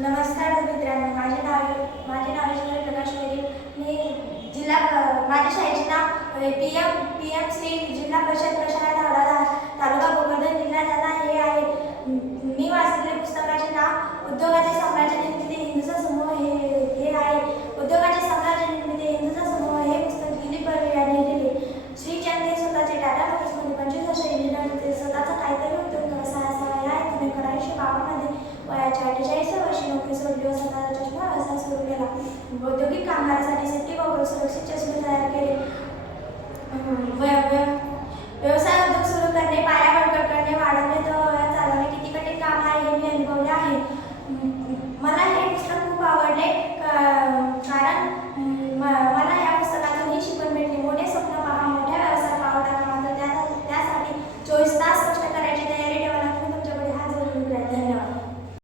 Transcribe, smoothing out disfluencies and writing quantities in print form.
नमस्कार मित्रांनो, माझे नाव ईश्वरी प्रकाश वैरी. मी माझ्या शाळेचे नाव पी एम श्री जिल्हा परिषद प्रशाला धावडा तालुका भोकरदन जिल्हा जालना हे आहे. मी वाचलेले पुस्तकाचे नाव उद्योगाचे साम्राज्य निर्मिती हिंदूचा समूह हे आहे. उद्योगाचे साम्राज्य निर्मिती हिंदूचा समूह हे पुस्तक दिलीप बर्वे यांनी लिहिले. श्रीचंद हे स्वतःचे टाटा मोटर्समध्ये 25 वर्ष इंजिनियर होते. स्वतःचा काहीतरी उद्योग व्यवसाय असावा या हेतूने 1952 मध्ये वयाच्या 48 वर्षी नोकरी सोडली व स्वतःचा चष्मा व्यवसाय सुरू केला. औद्योगिक कामगारांसाठी